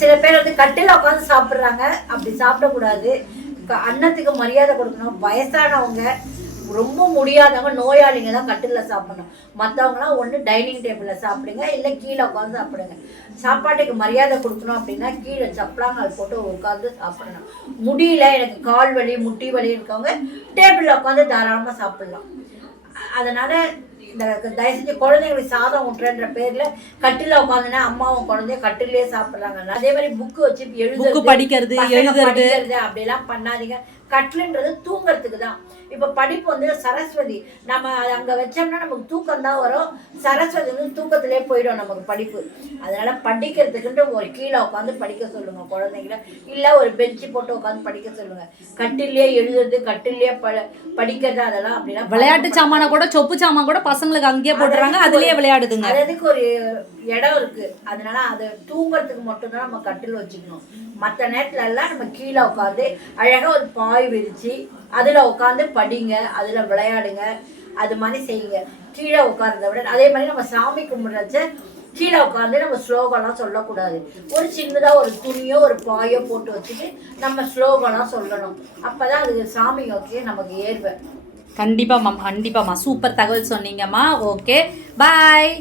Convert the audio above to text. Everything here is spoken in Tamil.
சில பேர் வந்து கட்டில உட்காந்து சாப்பிட்றாங்க, அப்படி சாப்பிடக்கூடாது. அன்னத்துக்கு மரியாதை கொடுக்கணும். வயசானவங்க, ரொம்ப முடியாதவங்க, நோயாளிங்க தான் கட்டிலில் சாப்பிடணும். மற்றவங்களாம் ஒன்று டைனிங் டேபிளில் சாப்பிடுங்க, இல்லை கீழே உட்காந்து சாப்பிடுங்க. சாப்பாட்டுக்கு மரியாதை கொடுக்கணும் அப்படின்னா கீழே சப்பலாங்கால் போட்டு உட்காந்து சாப்பிடணும். முடியல, எனக்கு கால் வலி முட்டி வலி இருக்கவங்க டேபிளில் உட்காந்து தாராளமாக சாப்பிடலாம். அதனால் இந்த தயவு செஞ்சு குழந்தைங்களுக்கு சாதம் ஊட்டுறன்ற பேரில் கட்டில உட்காந்துன்னா அம்மாவும் குழந்தைய கட்டிலே சாப்பிட்றாங்க. அதே மாதிரி புக்கு வச்சு படிக்கிறது அப்படிலாம் பண்ணாதீங்க. கட்டிலுன்றது தூங்குறதுக்கு தான். இப்போ படிப்பு வந்து சரஸ்வதி, நம்ம அதை அங்கே வச்சோம்னா நமக்கு தூக்கம் தான் வரும். சரஸ்வதி வந்து தூக்கத்திலே போயிடும் நமக்கு படிப்பு. அதனால படிக்கிறதுக்குன்ட்டு ஒரு கீழே உட்காந்து படிக்க சொல்லுங்க குழந்தைங்கள, இல்லை ஒரு பெஞ்சு போட்டு உட்காந்து படிக்க சொல்லுங்க. கட்டிலே எழுதுறது, கட்டிலே படிக்கிறது, அதெல்லாம் அப்படிலாம். விளையாட்டு சாமான கூட, சொப்பு சாமான் கூட பசங்களுக்கு அங்கேயே போட்டுறாங்க, அதுலயே விளையாடுதுங்க. அதுக்கு ஒரு இடம் இருக்கு. அதனால அதை தூங்குறதுக்கு மட்டும்தான் நம்ம கட்டில் வச்சுக்கணும். மற்ற நேரத்துல எல்லாம் நம்ம கீழே உட்காந்து அழகா ஒரு பாய் விரிச்சு அதுல உட்காந்து படிங்க, அதுல விளையாடுங்க, அது மாதிரி செய்யுங்க. கீழே உட்கார்றத விட அதே மாதிரி நம்ம சாமி கும்பிடுறச்ச கீழே உட்காந்து நம்ம ஸ்லோகம்லாம் சொல்லக்கூடாது. ஒரு சின்னதா ஒரு துணியோ ஒரு பாயோ போட்டு வச்சுட்டு நம்ம ஸ்லோகம்லாம் சொல்லணும். அப்பதான் அது சாமி ஓகே நமக்கு ஏறுவ. கண்டிப்பாம்மா, கண்டிப்பாம்மா. சூப்பர் தகவல் சொன்னீங்கம்மா. ஓகே, பாய்.